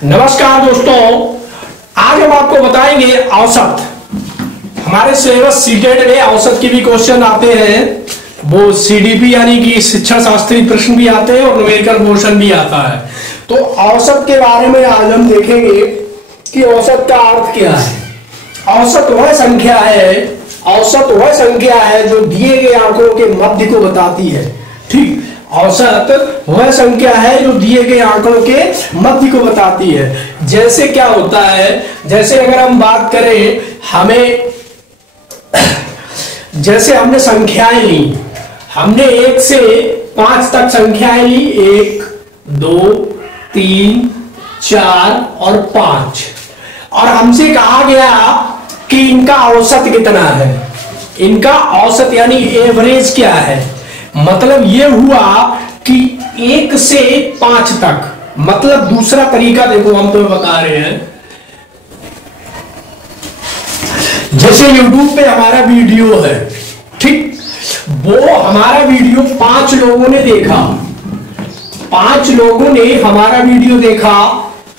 नमस्कार दोस्तों, आज हम आपको बताएंगे औसत। हमारे सिलेबस सीटेट में औसत के भी क्वेश्चन आते हैं, वो सीडीपी यानी कि शिक्षा शास्त्री प्रश्न भी आते हैं और न्यूमेरिकल पोर्शन भी आता है। तो औसत के बारे में आज हम देखेंगे कि औसत का अर्थ क्या है। औसत वह संख्या है जो दिए गए आंकड़ों के मध्य को बताती है। ठीक, औसत वह संख्या है जो दिए गए आंकड़ों के मध्य को बताती है। जैसे क्या होता है, जैसे अगर हम बात करें, जैसे हमने संख्याएं ली, हमने 1 से 5 तक संख्याएं ली, 1 2 3 4 और 5, और हमसे कहा गया कि इनका औसत कितना है। इनका औसत यानी एवरेज क्या है। मतलब ये हुआ कि 1 से 5 तक, मतलब दूसरा तरीका देखो, हम तो बता रहे हैं, जैसे YouTube पे हमारा वीडियो है, ठीक, वो हमारा वीडियो 5 लोगों ने देखा, 5 लोगों ने हमारा वीडियो देखा,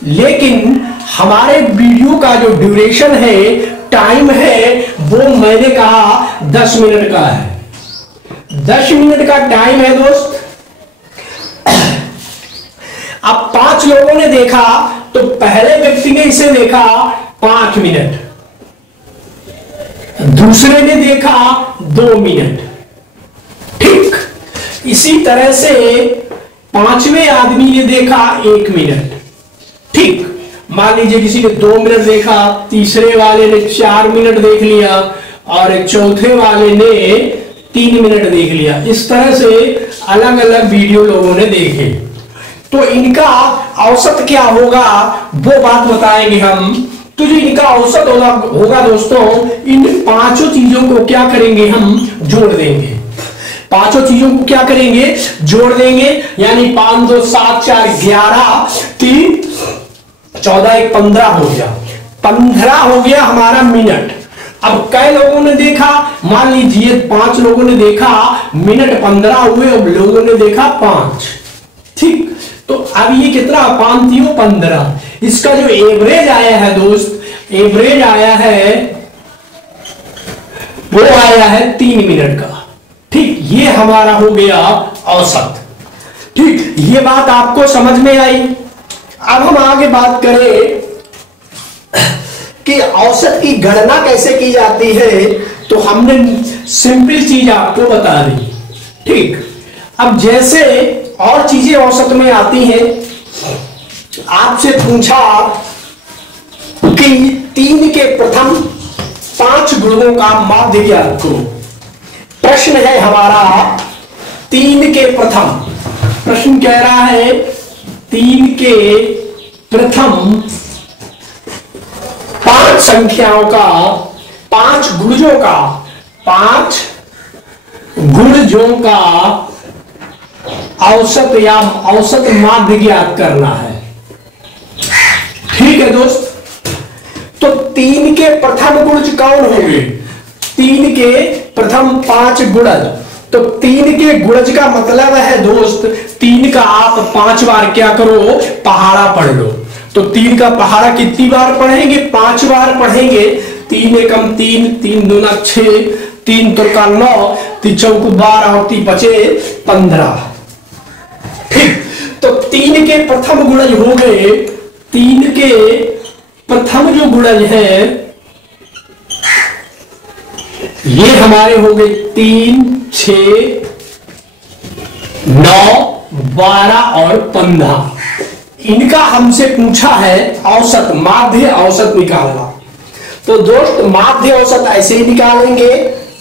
लेकिन हमारे वीडियो का जो ड्यूरेशन है, टाइम है, वो मैंने कहा 10 मिनट का है। 10 मिनट का टाइम है दोस्त। अब 5 लोगों ने देखा, तो पहले व्यक्ति ने इसे देखा 5 मिनट, दूसरे ने देखा 2 मिनट, ठीक। इसी तरह से 5वें आदमी ने देखा 1 मिनट, ठीक। मान लीजिए किसी ने 2 मिनट देखा, तीसरे वाले ने 4 मिनट देख लिया और चौथे वाले ने 3 मिनट देख लिया। इस तरह से अलग अलग वीडियो लोगों ने देखे। तो इनका औसत क्या होगा वो बात बताएंगे हम। तो जो इनका औसत होगा दोस्तों, इन 5 चीजों को क्या करेंगे, हम जोड़ देंगे। 5 चीजों को क्या करेंगे, जोड़ देंगे। यानी 5 2 7 4 11 3 14 1 15 हो गया। 15 हो गया हमारा मिनट। अब कई लोगों ने देखा, मान लीजिए 5 लोगों ने देखा, मिनट 15 हुए, अब लोगों ने देखा 5, ठीक। तो अब ये कितना, 5 3 15। इसका जो एवरेज आया है दोस्त, एवरेज आया है, वो आया है 3 मिनट का, ठीक। ये हमारा हो गया औसत, ठीक। ये बात आपको समझ में आई। अब हम आगे बात करें कि औसत की गणना कैसे की जाती है। तो हमने सिंपल चीज आपको बता दी, ठीक। अब जैसे और चीजें औसत में आती हैं, आपसे पूछा कि 3 के प्रथम 5 गुणों का माध्य ज्ञात करो। प्रश्न है हमारा 3 के प्रथम, प्रश्न कह रहा है 3 के प्रथम 5 संख्याओं का, 5 गुणजों का, 5 गुणजों का औसत या औसत माध्य ज्ञात करना है, ठीक है दोस्त। तो 3 के प्रथम गुणज कौन होंगे, 3 के प्रथम 5 गुणज। तो 3 के गुणज का मतलब है दोस्त, 3 का आप 5 बार क्या करो, पहाड़ा पढ़ लो। तो 3 का पहाड़ा कितनी बार पढ़ेंगे, 5 बार पढ़ेंगे। 3 एकम 3, 3 दूना 6, 3 तुरका 9, 3 चौक 12 और 3 बचे 15, ठीक। तो 3 के प्रथम गुणज हो गए। 3 के प्रथम जो गुणज है, ये हमारे हो गए 3 6 9 12 और 15। इनका हमसे पूछा है औसत, माध्य औसत निकालना। तो दोस्त माध्य औसत ऐसे ही निकालेंगे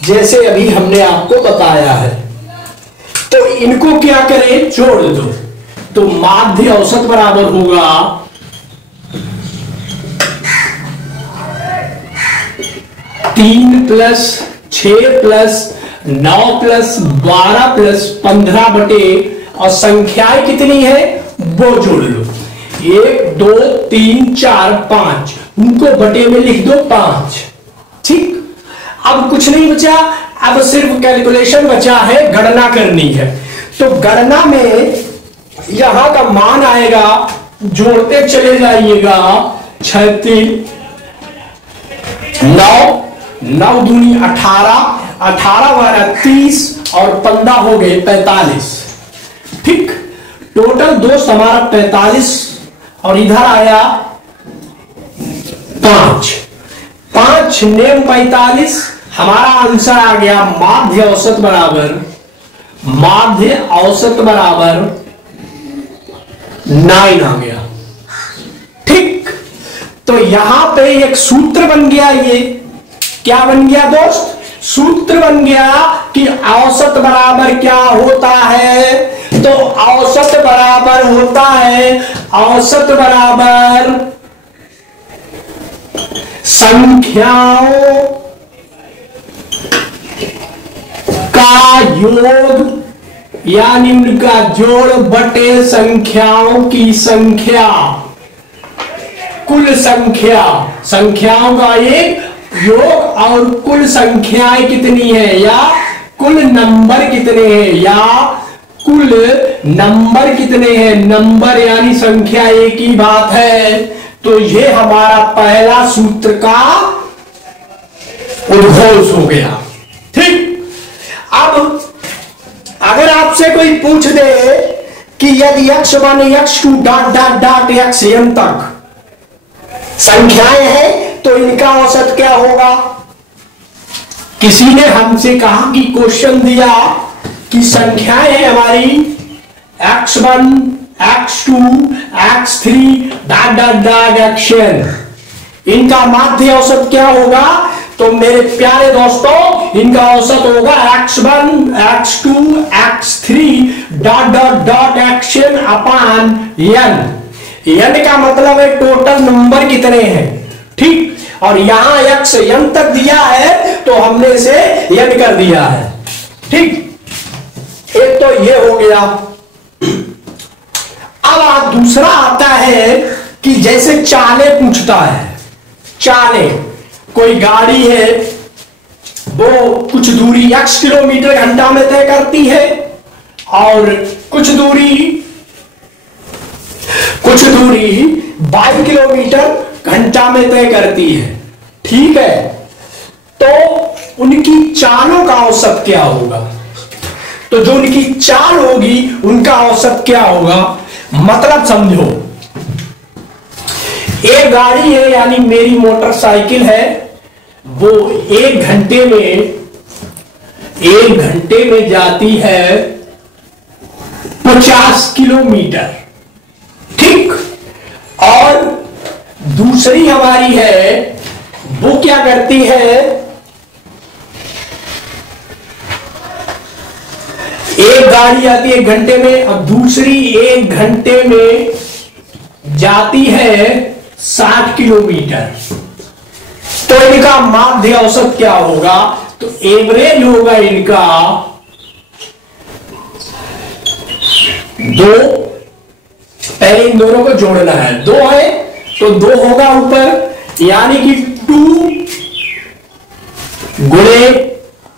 जैसे अभी हमने आपको बताया है। तो इनको क्या करें, जोड़ दो। तो माध्य औसत बराबर होगा 3 + 6 + 9 + 12 + 15 बटे, और संख्याएं कितनी है वो जोड़ लो। 1 2 3 4 5, उनको बटे में लिख दो 5, ठीक। अब कुछ नहीं बचा, अब सिर्फ कैलकुलेशन बचा है, गणना करनी है। तो गणना में यहां का मान आएगा जोड़ते चले जाइएगा। 6 3 9, 9 दूनी 18, 18 12 30 और 15 हो गए 45। ठीक, टोटल दोस्त हमारा 45 और इधर आया 5, 5 नेम 45। हमारा आंसर आ गया माध्य औसत बराबर, माध्य औसत बराबर 9 आ गया। ठीक, तो यहां पे एक सूत्र बन गया। ये क्या बन गया दोस्त? सूत्र बन गया कि औसत बराबर क्या होता है? तो औसत बराबर होता है, औसत बराबर संख्याओं का योग यानी उनका जोड़ बटे संख्याओं की संख्या। कुल संख्या, संख्याओं का एक योग और कुल संख्याएं कितनी है, या कुल नंबर कितने हैं, या कुल नंबर कितने हैं। नंबर यानी संख्या एक ही बात है। तो ये हमारा पहला सूत्र का उद्घोष हो गया। ठीक, अब अगर आपसे कोई पूछ दे कि यदि x1 x2 dot dot dot xn तक संख्याएं हैं तो इनका औसत क्या होगा? किसी ने हमसे कहा कि क्वेश्चन दिया कि संख्याएं हैं हमारी x1 x2 x3 dot dot dot xn, इनका माध्य औसत क्या होगा? तो मेरे प्यारे दोस्तों, इनका औसत होगा x1 x2 x3 dot dot dot xn अपान n। n का मतलब है टोटल नंबर कितने हैं। ठीक, और यहां x n तक दिया है तो हमने इसे n कर दिया है। ठीक, एक तो ये हो गया। अब दूसरा आता है कि जैसे चाले पूछता है। चाले, कोई गाड़ी है वो कुछ दूरी x किलोमीटर घंटा में तय करती है और कुछ दूरी 22 किलोमीटर घंटा में तय करती है। ठीक है, तो उनकी चालों का औसत क्या होगा? तो जो उनकी चाल होगी उनका औसत क्या होगा? मतलब समझो, एक गाड़ी है यानी मेरी मोटरसाइकिल है, वो 1 घंटे में जाती है 50 किलोमीटर। ठीक, और दूसरी हमारी है वो क्या करती है, एक गाड़ी आती है 1 घंटे में और दूसरी 1 घंटे में जाती है 60 किलोमीटर। तो इनका माध्य औसत क्या होगा? तो एवरेज होगा इनका 2। पहले इन दोनों को जोड़ना है, 2 है तो 2 होगा ऊपर, यानी कि 2 गुणे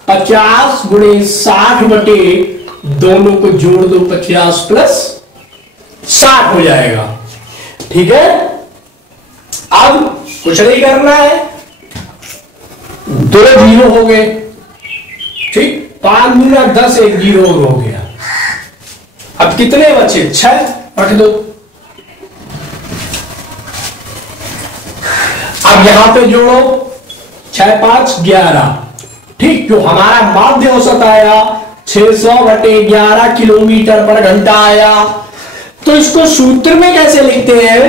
50 गुणे 60 बटे दोनों को जोड़ दो, 50 प्लस 60 हो जाएगा। ठीक है, अब कुछ नहीं करना है, 2 जीरो हो गए। ठीक, 5 गुना 10 एक जीरो हो गया। अब कितने बचे? 6 रख दो। अब यहां पे जोड़ो, 6 5 11। ठीक, जो हमारा माध्य औसत आया 600 बटे 11 किलोमीटर पर घंटा आया। तो इसको सूत्र में कैसे लिखते हैं?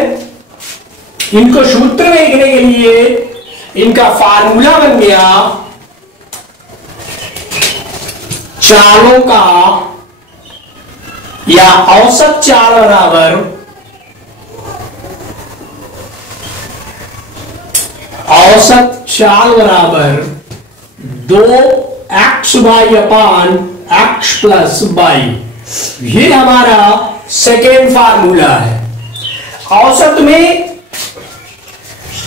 इनको सूत्र में लिखने के लिए इनका फार्मूला बन गया चालों का या औसत चाल बराबर औसत चाल बराबर 2x by upon x plus by. ये हमारा सेकेंड फार्मूला है। औसत में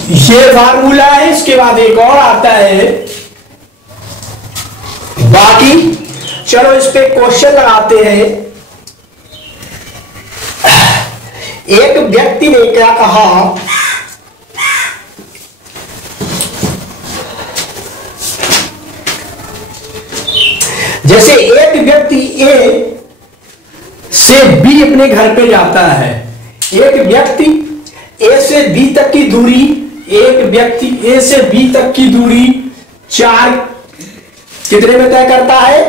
ये फार्मूला है, इसके बाद एक और आता है। बाकी चलो इस पे क्वेश्चन लगाते हैं। एक व्यक्ति ने क्या कहा, जैसे एक व्यक्ति ए से बी अपने घर पे जाता है, एक व्यक्ति ए से बी तक की दूरी, एक व्यक्ति ए से बी तक की दूरी 4 कितने में तय करता है,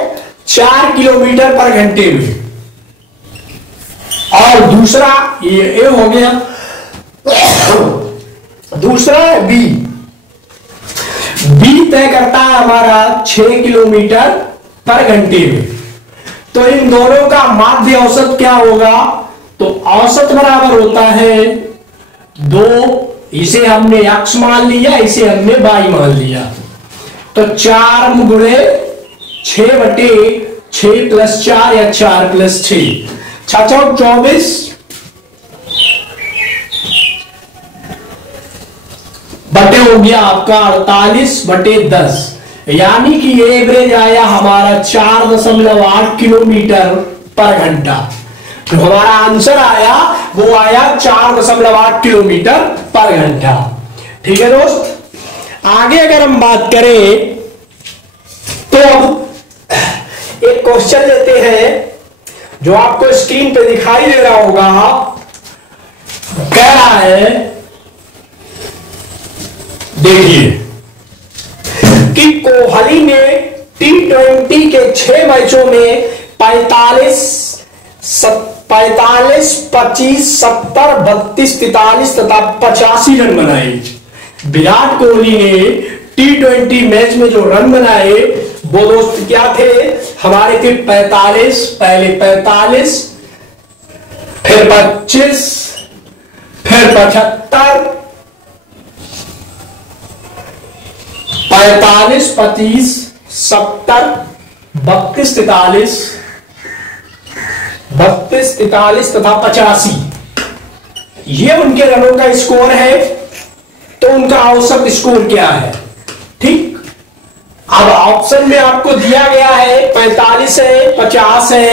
4 किलोमीटर पर घंटे में। और दूसरा ये ए हो गया, दूसरा है बी, बी तय करता है हमारा 6 किलोमीटर पर घंटे में। तो इन दोनों का माध्य औसत क्या होगा, तो औसत बराबर होता है 2, इसे हमने x मान लिया, इसे हमने y मान लिया। तो 4 गुणे 6 बटे 6 प्लस 4 या 4 प्लस 6, 24 बटे हो गया आपका 48 बटे 10, यानी कि एवरेज आया हमारा 4.8 किलोमीटर पर घंटा। तो हमारा आंसर आया वो आया 4.8 किलोमीटर पर घंटा। ठीक है दोस्त, आगे अगर हम बात करें तो अब एक क्वेश्चन लेते हैं जो आपको स्क्रीन पे दिखाई दे रहा होगा। कह रहा है, देखिए कि कोहली ने T20 के 6 मैचों में 45, 25, 70, 32, 43 तथा 85 रन बनाए। विराट कोहली ने T20 मैच में जो रन बनाए वो दोस्त क्या थे हमारे, थे 45, पहले 45, फिर 25, फिर 75, 45, 25, 70, 32, 43, 32, 43 तथा 85, ये उनके रनों का स्कोर है। तो उनका औसत स्कोर क्या है। ठीक, अब ऑप्शन में आपको दिया गया है 45 है, 50 है,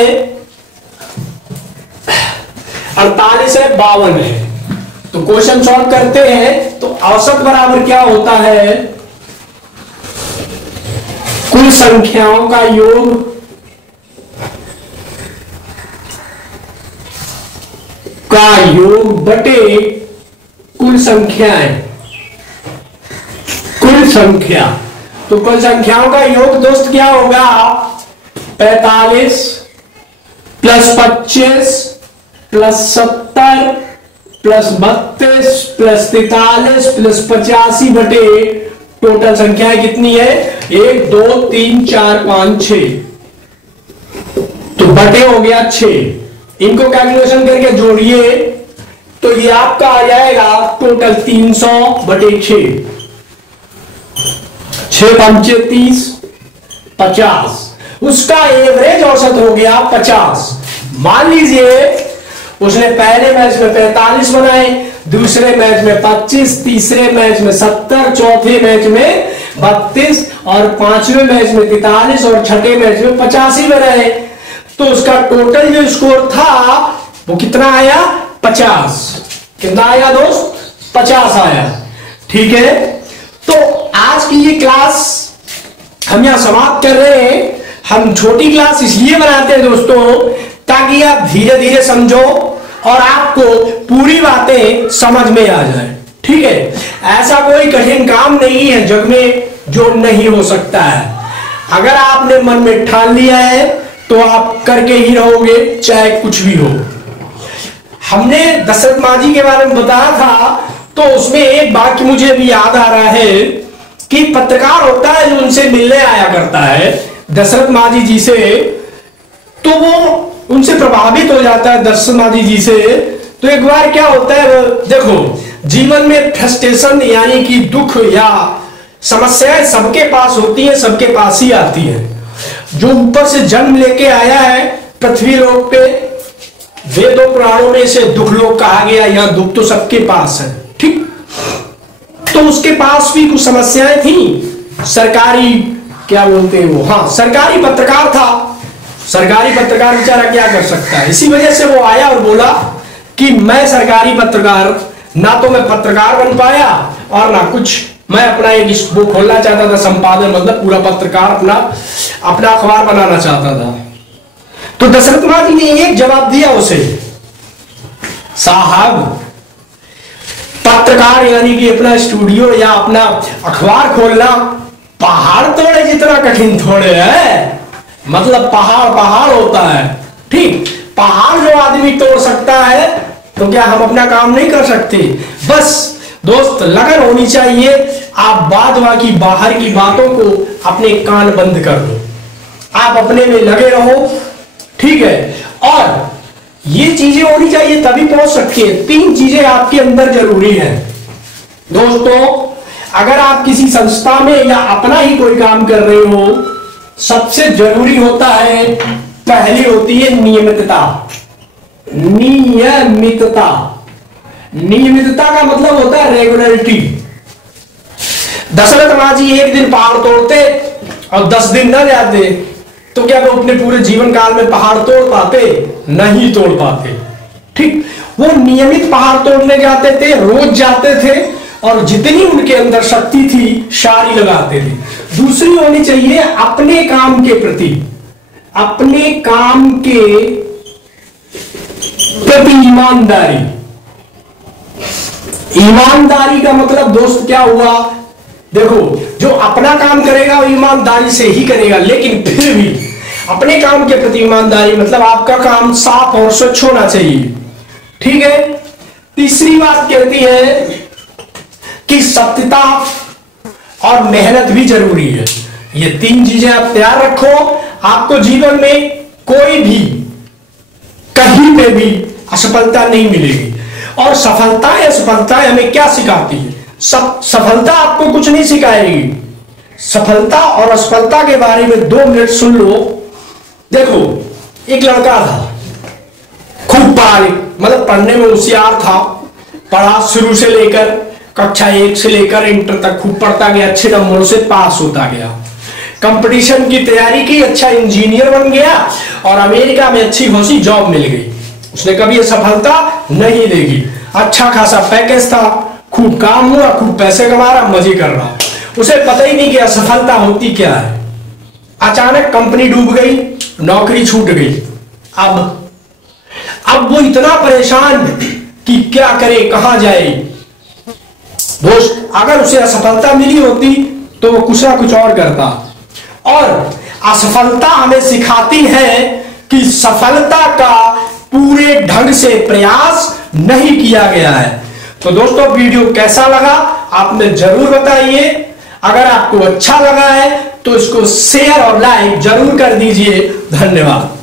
48 है, 52 है। तो क्वेश्चन सॉल्व करते हैं तो औसत बराबर क्या होता है, कुल संख्याओं का योग बटे कुल संख्याएं, कुल संख्या। तो कुल संख्याओं का योग दोस्त क्या होगा, 45 plus 25 plus 70 plus 32 plus 43 plus 85 बटे टोटल संख्याएं कितनी है, 1 2 3 4 5 6, तो बटे हो गया 6। इनको कैलकुलेशन करके जोड़िए तो ये आपका आ जाएगा टोटल 300 बटे 6, 6 5 30, 50। उसका एवरेज औसत हो गया 50। मान लीजिए उसने पहले मैच में 45 बनाए, दूसरे मैच में 25, तीसरे मैच में 70, चौथे मैच में 32 और पांचवें मैच में 43 और छठे मैच में 85 बनाए। तो उसका टोटल जो स्कोर था वो कितना आया, 50। कितना आया दोस्त, 50 आया। ठीक है, तो आज की ये क्लास हम यहां समाप्त कर रहे हैं। हम छोटी क्लास इसलिए बनाते हैं दोस्तों ताकि आप धीरे धीरे समझो और आपको पूरी बातें समझ में आ जाए। ठीक है, ऐसा कोई कठिन काम नहीं है जग में जो नहीं हो सकता है। अगर आपने मन में ठान लिया है तो आप करके ही रहोगे, चाहे कुछ भी हो। हमने दशरथ मांझी के बारे में बताया था, तो उसमें एक वाक्य मुझे भी याद आ रहा है कि पत्रकार होता है जो उनसे मिलने आया करता है दशरथ मांझी जी से, तो वो उनसे प्रभावित हो जाता है दशरथ मांझी जी से। तो एक बार क्या होता है, देखो जीवन में फ्रस्ट्रेशन यानी कि दुख या समस्याएं सबके पास होती है, सबके पास ही आती है। जो ऊपर से जन्म लेके आया है पृथ्वी लोक पे, वेदों पुराणों में इसे दुख लोक कहा गया, यहां दुख तो सबके पास है। ठीक, तो उसके पास भी कुछ समस्याएं थी। सरकारी क्या बोलते हैं वो, हाँ सरकारी पत्रकार था। सरकारी पत्रकार बेचारा क्या कर सकता है, इसी वजह से वो आया और बोला कि मैं सरकारी पत्रकार, ना तो मैं पत्रकार बन पाया और ना कुछ, मैं अपना एक वो खोलना चाहता था, संपादन, मतलब पूरा पत्रकार अपना अखबार बनाना चाहता था। तो दशरथ मांझी ने एक जवाब दिया उसे, साहब पत्रकार यानी कि अपना स्टूडियो या अपना अखबार खोलना पहाड़ तोड़े जितना कठिन थोड़े है। मतलब पहाड़ होता है, ठीक, पहाड़ जो आदमी तोड़ सकता है तो क्या हम अपना काम नहीं कर सकते? बस दोस्त लगन होनी चाहिए। आप बाद बाकी बाहर की बातों को अपने कान बंद कर दो, आप अपने में लगे रहो, ठीक है। और ये चीजें होनी चाहिए तभी पहुंच सकते हैं। 3 चीजें आपके अंदर जरूरी है दोस्तों। अगर आप किसी संस्था में या अपना ही कोई काम कर रहे हो, सबसे जरूरी होता है, पहली होती है नियमितता। नियमितता का मतलब होता है रेगुलरिटी। दशरथ मांझी एक दिन पहाड़ तोड़ते और 10 दिन न जाते तो क्या वो अपने पूरे जीवन काल में पहाड़ तोड़ पाते? नहीं तोड़ पाते, ठीक। वो नियमित पहाड़ तोड़ने जाते थे, रोज जाते थे और जितनी उनके अंदर शक्ति थी सारी लगाते थे। दूसरी होनी चाहिए अपने काम के प्रति, अपने काम के प्रति ईमानदारी। ईमानदारी का मतलब दोस्त क्या हुआ? देखो, जो अपना काम करेगा वो ईमानदारी से ही करेगा, लेकिन फिर भी अपने काम के प्रति ईमानदारी मतलब आपका काम साफ और स्वच्छ होना चाहिए, ठीक है। तीसरी बात कहती है कि सत्यता और मेहनत भी जरूरी है। ये 3 चीजें आप तैयार रखो, आपको जीवन में कोई भी कहीं पे भी असफलता नहीं मिलेगी। और असफलता हमें क्या सिखाती है? सफलता आपको कुछ नहीं सिखाएगी। सफलता और असफलता के बारे में 2 मिनट सुन लो। देखो, एक लड़का था, खूब मतलब पढ़ने में होशियार था, पढ़ा शुरू से लेकर कक्षा 1 से लेकर इंटर तक खूब पढ़ता गया, अच्छे नंबरों से पास होता गया, कंपटीशन की तैयारी की, अच्छा इंजीनियर बन गया और अमेरिका में अच्छी खासी जॉब मिल गई। उसने कभी असफलता नहीं देखी, अच्छा खासा पैकेज था, खूब काम हुआ, खूब पैसे कमा रहा, मजे कर रहा। उसे पता ही नहीं कि असफलता होती क्या है। अचानक कंपनी डूब गई, नौकरी छूट गई। अब वो इतना परेशान कि क्या करे, कहां जाए। दोस्त, अगर उसे असफलता मिली होती तो वो कुछ ना कुछ और करता। और असफलता हमें सिखाती है कि सफलता का पूरे ढंग से प्रयास नहीं किया गया है। तो दोस्तों, वीडियो कैसा लगा आप में जरूर बताइए। अगर आपको अच्छा लगा है तो इसको शेयर और लाइक जरूर कर दीजिए। धन्यवाद।